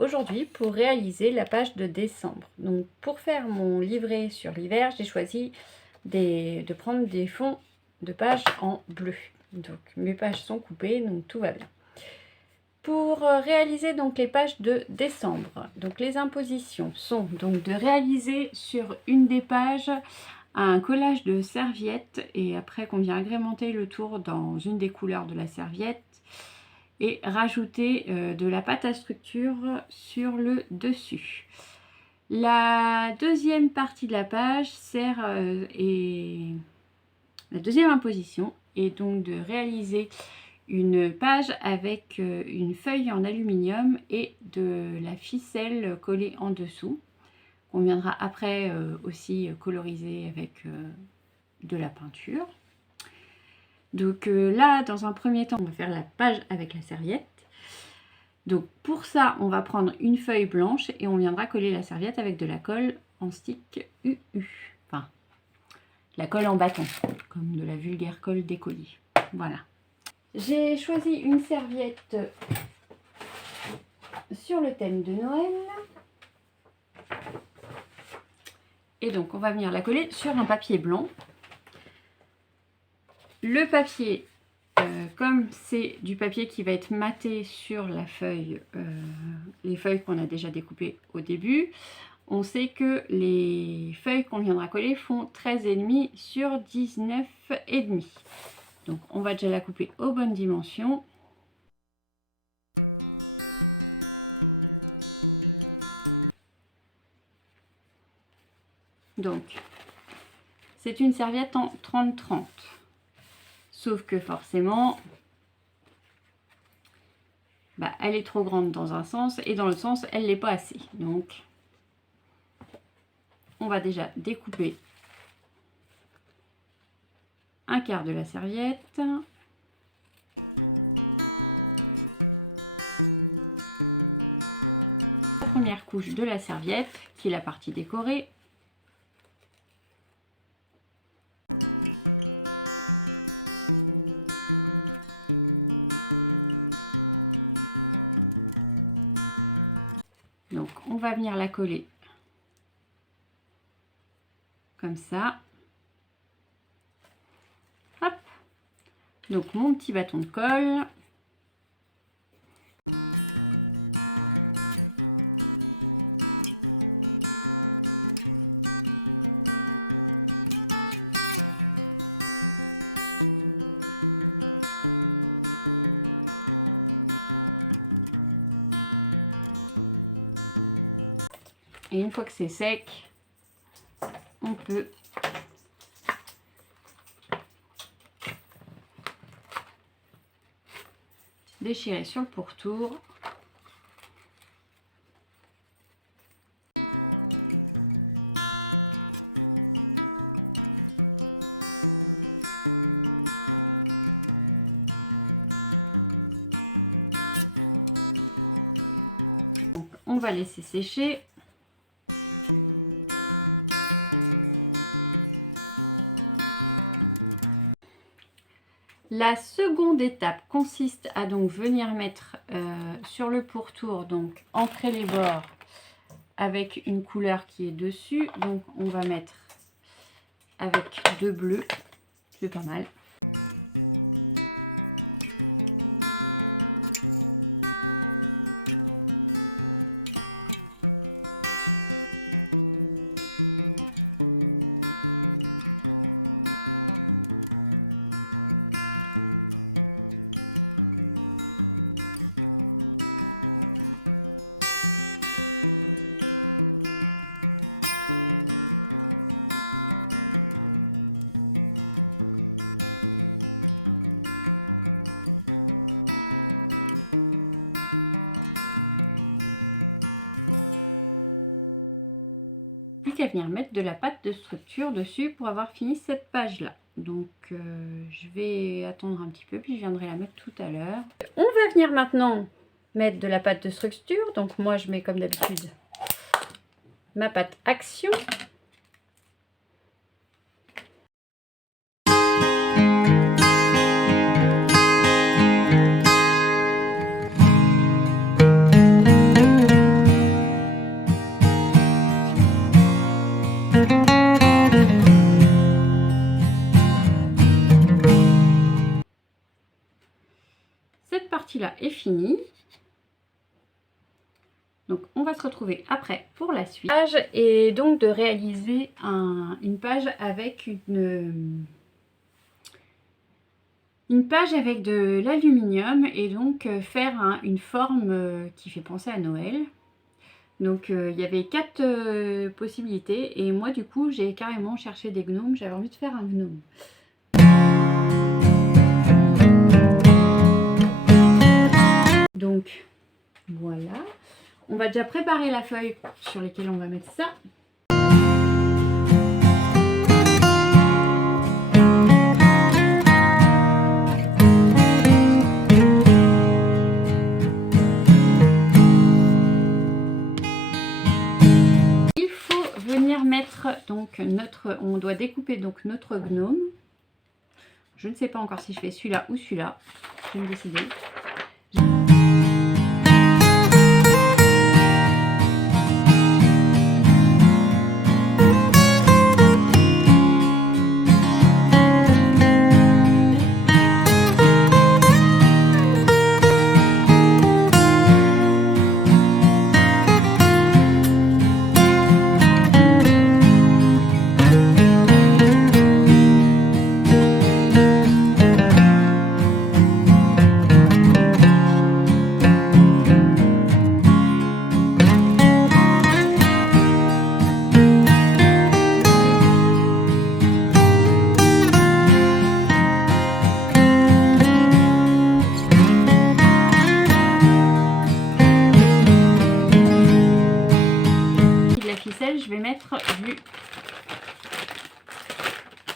aujourd'hui pour réaliser la page de décembre. Donc pour faire mon livret sur l'hiver, j'ai choisi de prendre des fonds de page en bleu. Donc mes pages sont coupées, donc tout va bien. Pour réaliser donc les pages de décembre, donc les impositions sont donc de réaliser sur une des pages un collage de serviettes et après qu'on vient agrémenter le tour dans une des couleurs de la serviette et rajouter de la pâte à structure sur le dessus. La deuxième partie de la page la deuxième imposition est donc de réaliser une page avec une feuille en aluminium et de la ficelle collée en dessous. On viendra après aussi coloriser avec de la peinture. Donc là, dans un premier temps, on va faire la page avec la serviette. Donc pour ça, on va prendre une feuille blanche et on viendra coller la serviette avec de la colle en stick UU. Enfin, la colle en bâton, comme de la vulgaire colle d'écolier. Voilà. J'ai choisi une serviette sur le thème de Noël. Et donc, on va venir la coller sur un papier blanc. Le papier, comme c'est du papier qui va être maté sur la feuille, les feuilles qu'on a déjà découpées au début, on sait que les feuilles qu'on viendra coller font 13,5 sur 19,5. Donc, on va déjà la couper aux bonnes dimensions. Donc, c'est une serviette en 30-30. Sauf que forcément, elle est trop grande dans un sens et dans l'autre sens, elle n'est pas assez. Donc, on va déjà découper un quart de la serviette. La première couche de la serviette, qui est la partie décorée. Donc, on va venir la coller comme ça. Hop. Donc, mon petit bâton de colle. Et une fois que c'est sec, on peut déchirer sur le pourtour. Donc, on va laisser sécher. La seconde étape consiste à donc venir mettre sur le pourtour, donc entrer les bords avec une couleur qui est dessus. Donc on va mettre avec de bleu, c'est pas mal. Plus qu'à venir mettre de la pâte de structure dessus pour avoir fini cette page là. Donc je vais attendre un petit peu puis je viendrai la mettre tout à l'heure. On va venir maintenant mettre de la pâte de structure. Donc moi je mets comme d'habitude ma pâte Action. Cette partie-là est finie. Donc on va se retrouver après pour la suite. Et donc de réaliser une page avec de l'aluminium et donc faire une forme qui fait penser à Noël. Donc il y avait 4 possibilités et moi du coup j'ai carrément cherché des gnomes, j'avais envie de faire un gnome. Donc voilà, on va déjà préparer la feuille sur laquelle on va mettre ça. Il faut venir mettre donc on doit découper donc notre gnome. Je ne sais pas encore si je fais celui-là ou celui-là, je vais me décider. Je vais mettre du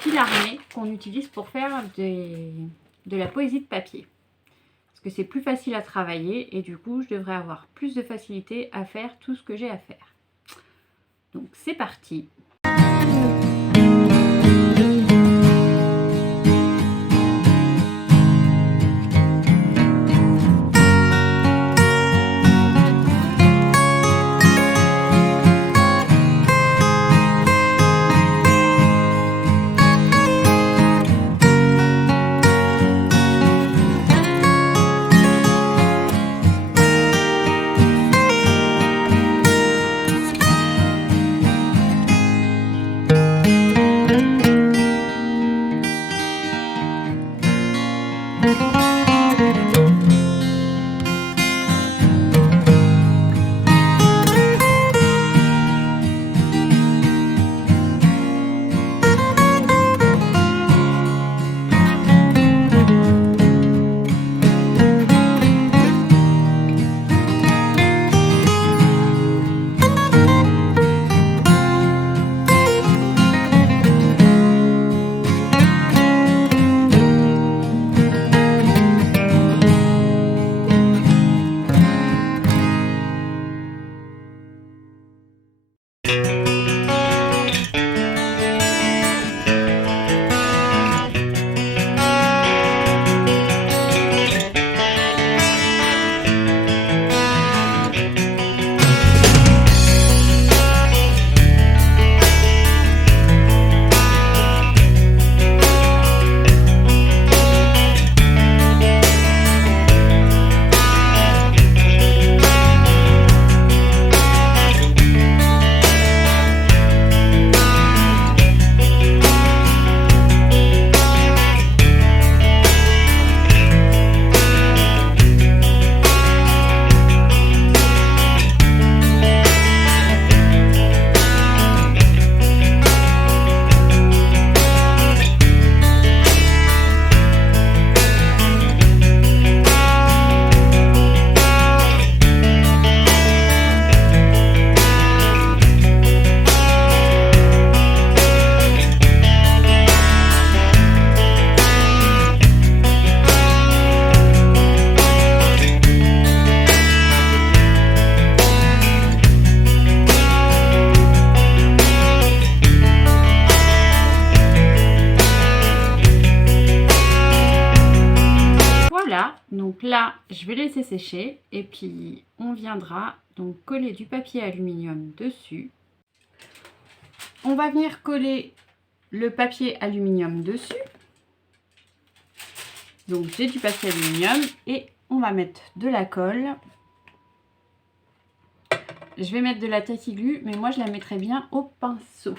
fil armé qu'on utilise pour faire de la poésie de papier. Parce que c'est plus facile à travailler et du coup je devrais avoir plus de facilité à faire tout ce que j'ai à faire. Donc c'est parti! Donc là, je vais laisser sécher et puis on viendra donc coller du papier aluminium dessus. on va venir coller le papier aluminium dessus. Donc j'ai du papier aluminium et on va mettre de la colle. Je vais mettre de la Tacky Glue, mais moi je la mettrai bien au pinceau.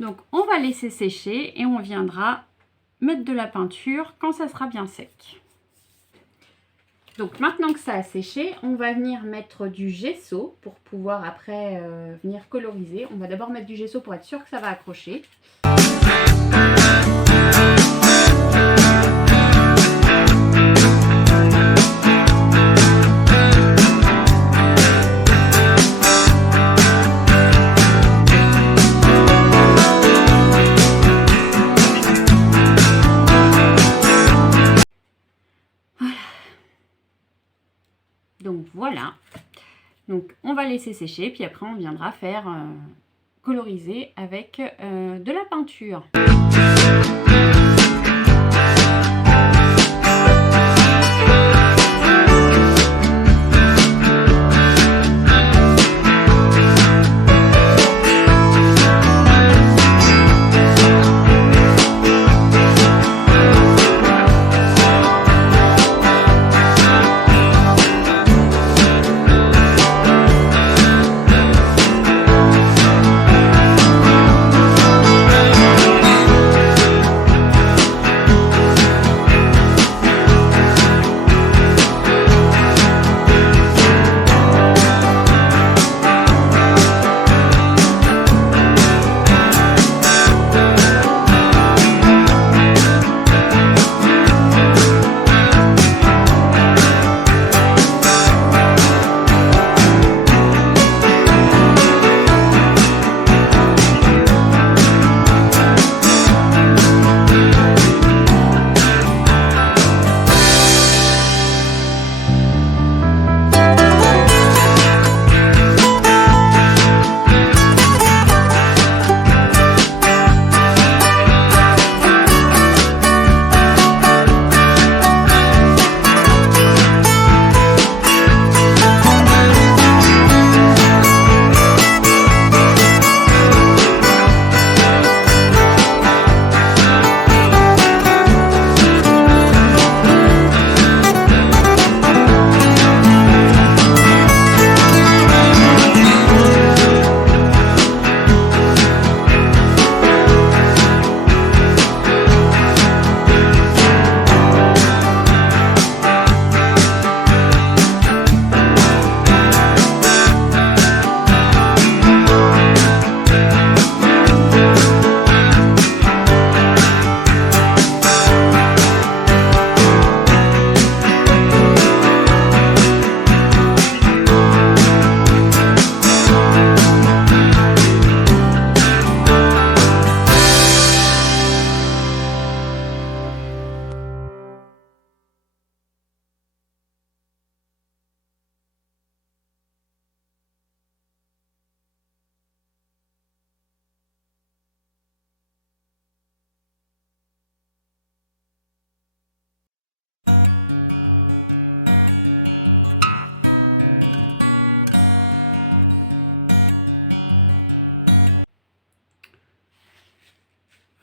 Donc on va laisser sécher et on viendra mettre de la peinture quand ça sera bien sec. Donc maintenant que ça a séché, on va venir mettre du gesso pour pouvoir après venir coloriser. On va d'abord mettre du gesso pour être sûr que ça va accrocher. Donc voilà, donc on va laisser sécher, puis après on viendra faire coloriser avec de la peinture.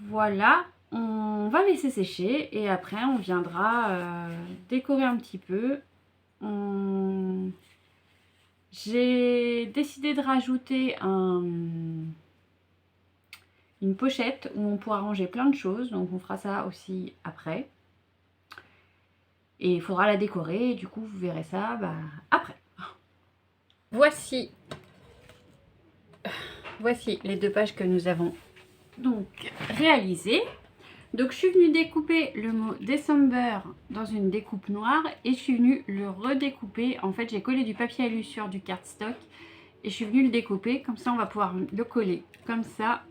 Voilà, on va laisser sécher et après on viendra décorer un petit peu j'ai décidé de rajouter une pochette où on pourra ranger plein de choses. Donc on fera ça aussi après. Et il faudra la décorer. Et du coup, vous verrez ça après. Voici les 2 pages que nous avons donc réalisées. Donc je suis venue découper le mot December dans une découpe noire et je suis venue le redécouper. En fait, j'ai collé du papier alu sur du cardstock et je suis venue le découper. Comme ça, on va pouvoir le coller comme ça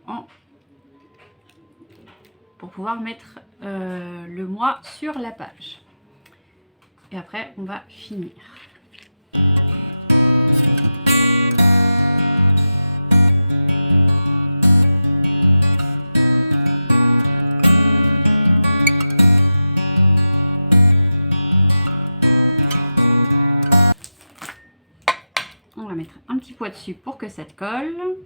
pour pouvoir mettre le mois sur la page. Et après, on va finir. On va mettre un petit poids dessus pour que ça te colle.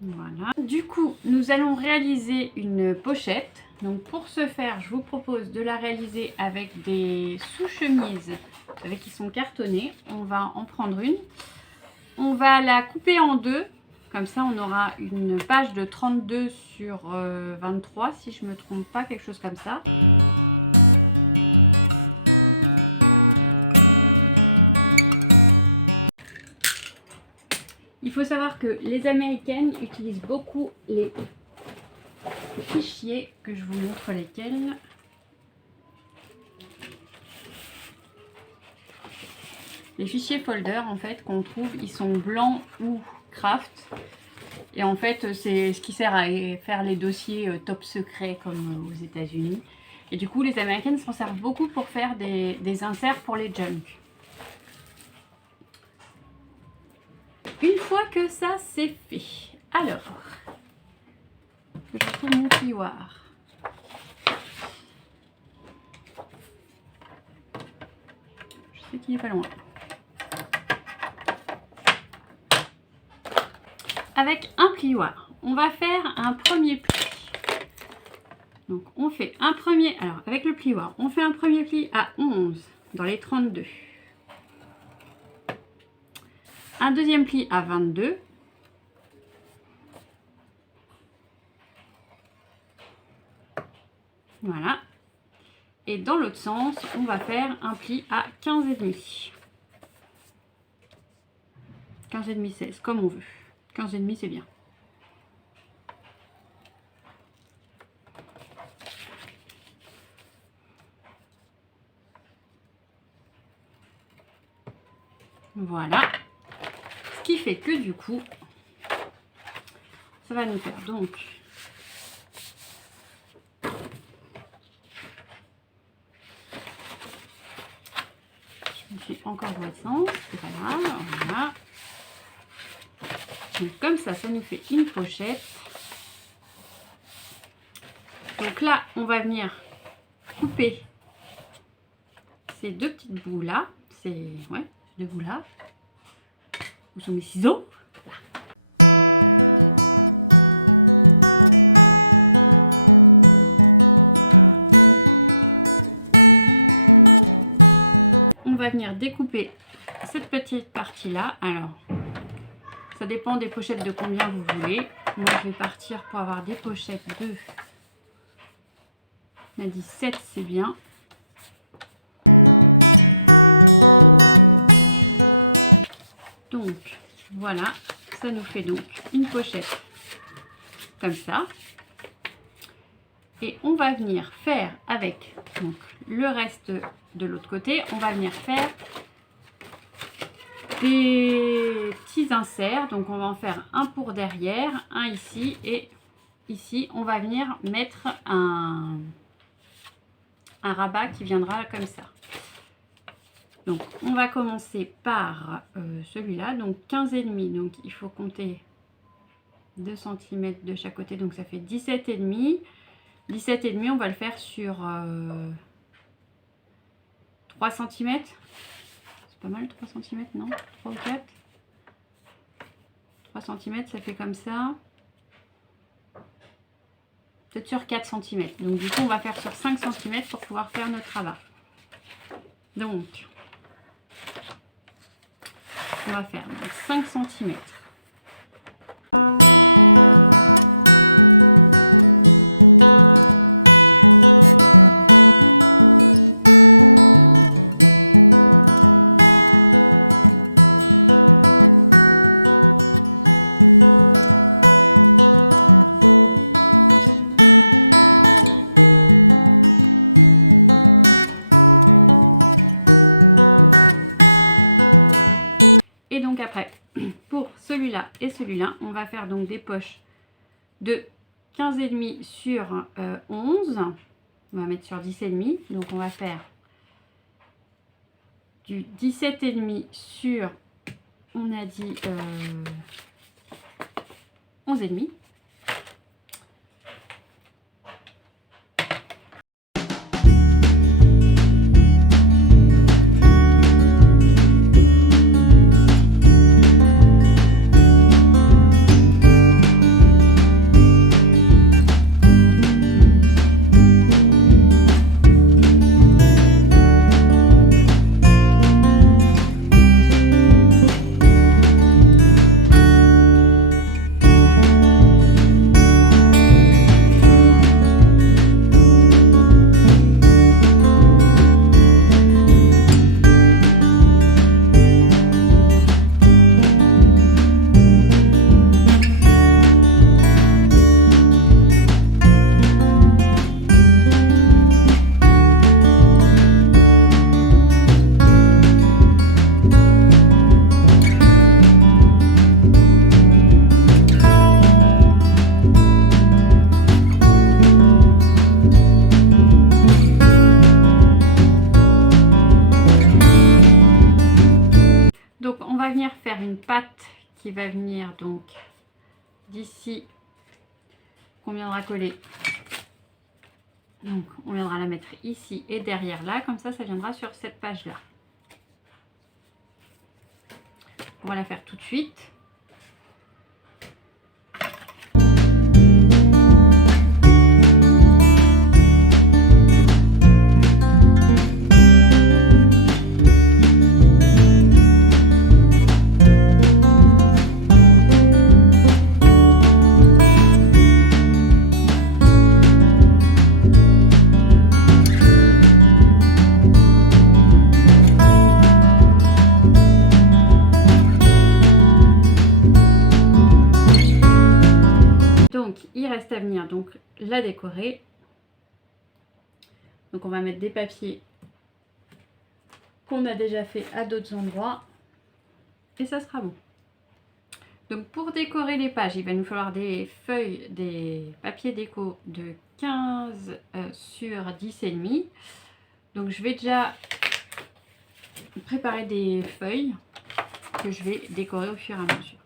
Voilà. Du coup, nous allons réaliser une pochette. Donc pour ce faire, je vous propose de la réaliser avec des sous-chemises qui sont cartonnées. On va en prendre une. On va la couper en 2. Comme ça, on aura une page de 32 sur 23, si je ne me trompe pas, quelque chose comme ça. Il faut savoir que les Américaines utilisent beaucoup les fichiers, que je vous montre lesquels. Les fichiers folder, en fait, qu'on trouve, ils sont blancs ou craft. Et en fait, c'est ce qui sert à faire les dossiers top secret comme aux États-Unis. Et du coup, les Américaines s'en servent beaucoup pour faire des inserts pour les junk. Une fois que ça c'est fait, alors, je trouve mon plioir. Je sais qu'il n'est pas loin. Avec un plioir, on va faire un premier pli. Donc on fait un premier, alors avec le plioir, on fait un premier pli à 11 dans les 32. Un deuxième pli à 22. Voilà. Et dans l'autre sens, on va faire un pli à 15,5. 15,5, 16, comme on veut. 15,5, c'est bien. Voilà. Ce qui fait que du coup, ça va nous faire donc je me suis encore dans le sens, c'est pas grave, voilà. Donc comme ça, ça nous fait une pochette. Donc là, on va venir couper ces 2 petites bouts là, ces 2 bouts là. Où sont mes ciseaux? On va venir découper cette petite partie là. Alors, ça dépend des pochettes de combien vous voulez. Moi, je vais partir pour avoir des pochettes de... On a dit 7, c'est bien. Donc, voilà. Ça nous fait donc une pochette comme ça. Et on va venir faire avec donc, le reste de l'autre côté. On va venir faire des petits inserts. Donc on va en faire un pour derrière, un ici et ici. On va venir mettre un rabat qui viendra comme ça. Donc on va commencer par celui-là, donc 15,5. Donc il faut compter 2 cm de chaque côté, donc ça fait 17,5. 17,5, on va le faire sur 3 cm. C'est pas mal 3 cm, non? 3 ou 4? 3 cm, ça fait comme ça. Peut-être sur 4 cm. Donc du coup, on va faire sur 5 cm pour pouvoir faire notre rabat. Donc, On va faire donc 5 cm. Et donc après, pour celui-là et celui-là, on va faire donc des poches de 15,5 sur 11. On va mettre sur 10,5. Donc on va faire du 17,5 sur, on a dit 11,5. Donc on va venir faire une patte qui va venir donc d'ici, qu'on viendra coller. Donc on viendra la mettre ici et derrière là, comme ça viendra sur cette page là. On va la faire tout de suite. Il reste à venir donc la décorer. Donc on va mettre des papiers qu'on a déjà fait à d'autres endroits et ça sera bon. Donc pour décorer les pages, il va nous falloir des feuilles, des papiers déco de 15 sur 10,5. Donc je vais déjà préparer des feuilles que je vais décorer au fur et à mesure.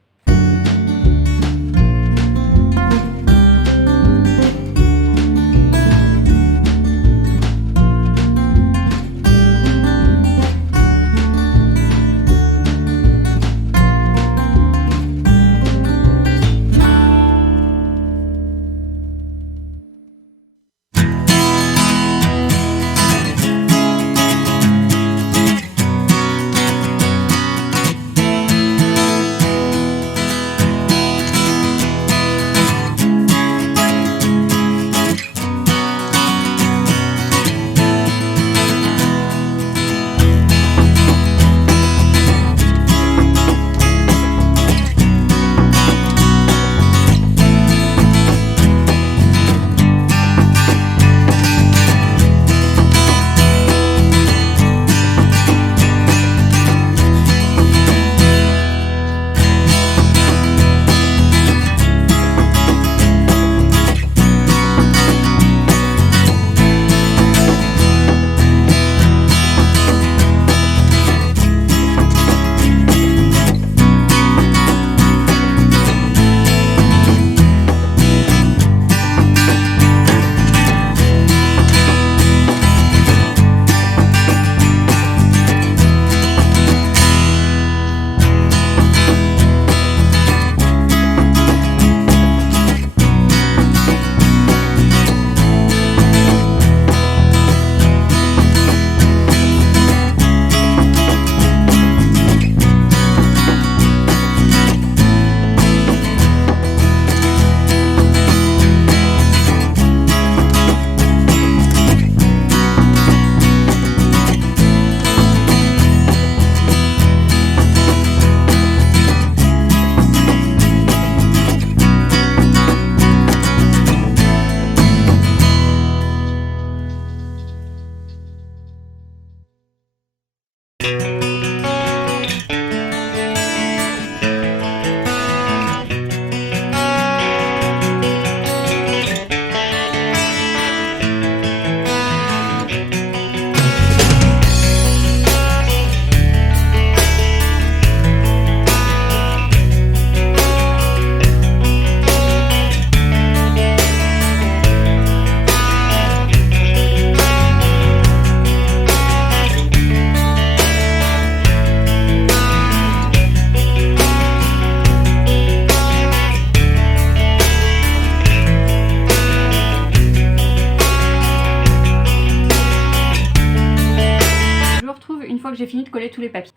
que j'ai fini de coller tous les papiers.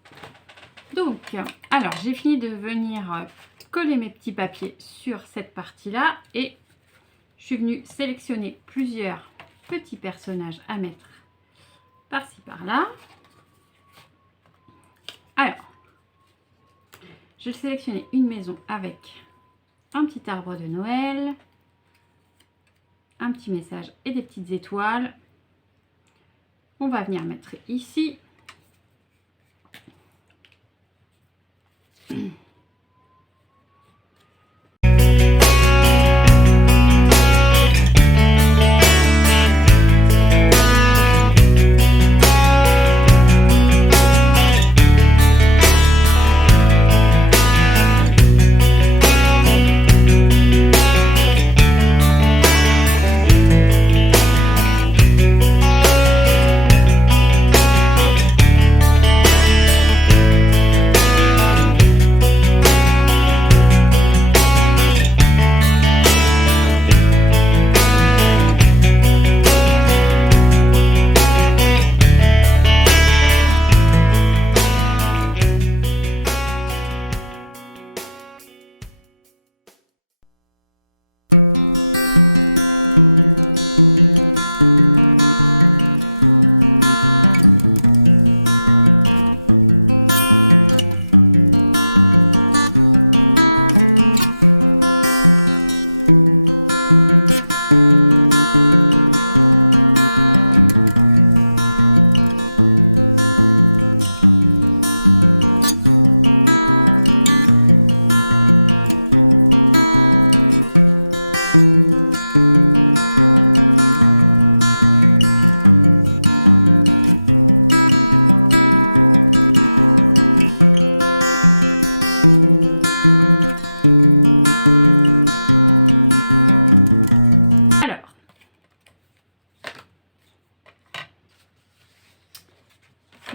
Donc, alors j'ai fini de venir coller mes petits papiers sur cette partie-là et je suis venue sélectionner plusieurs petits personnages à mettre par-ci par-là. Alors, je vais sélectionner une maison avec un petit arbre de Noël, un petit message et des petites étoiles. On va venir mettre ici.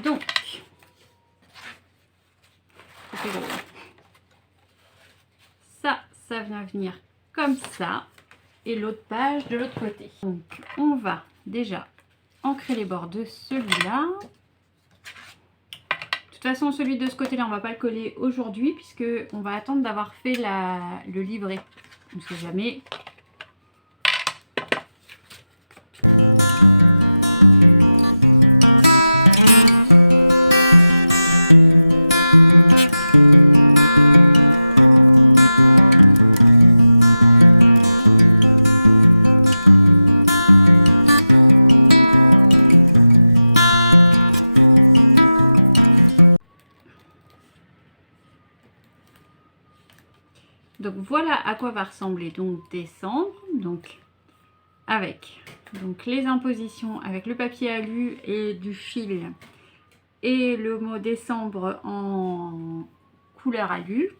Donc, ça vient venir comme ça et l'autre page de l'autre côté. Donc, on va déjà ancrer les bords de celui-là. De toute façon, celui de ce côté-là, on va pas le coller aujourd'hui puisque on va attendre d'avoir fait le livret. On ne sait jamais. Donc voilà à quoi va ressembler donc décembre, donc avec donc les impositions avec le papier alu et du fil et le mot décembre en couleur alu,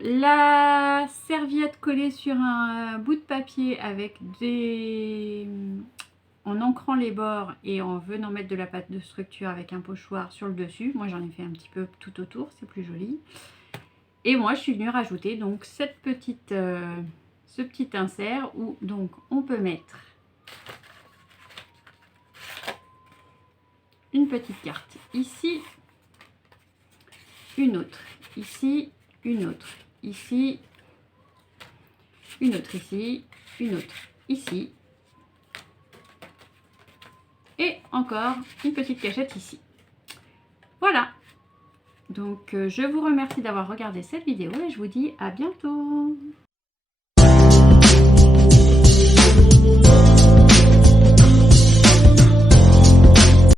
la serviette collée sur un bout de papier avec en ancrant les bords et en venant mettre de la pâte de structure avec un pochoir sur le dessus. Moi j'en ai fait un petit peu tout autour, c'est plus joli. Et moi, je suis venue rajouter donc ce petit insert où donc on peut mettre une petite carte ici, une autre ici, une autre ici, une autre ici, une autre ici, et encore une petite cachette ici. Voilà. Donc, je vous remercie d'avoir regardé cette vidéo et je vous dis à bientôt.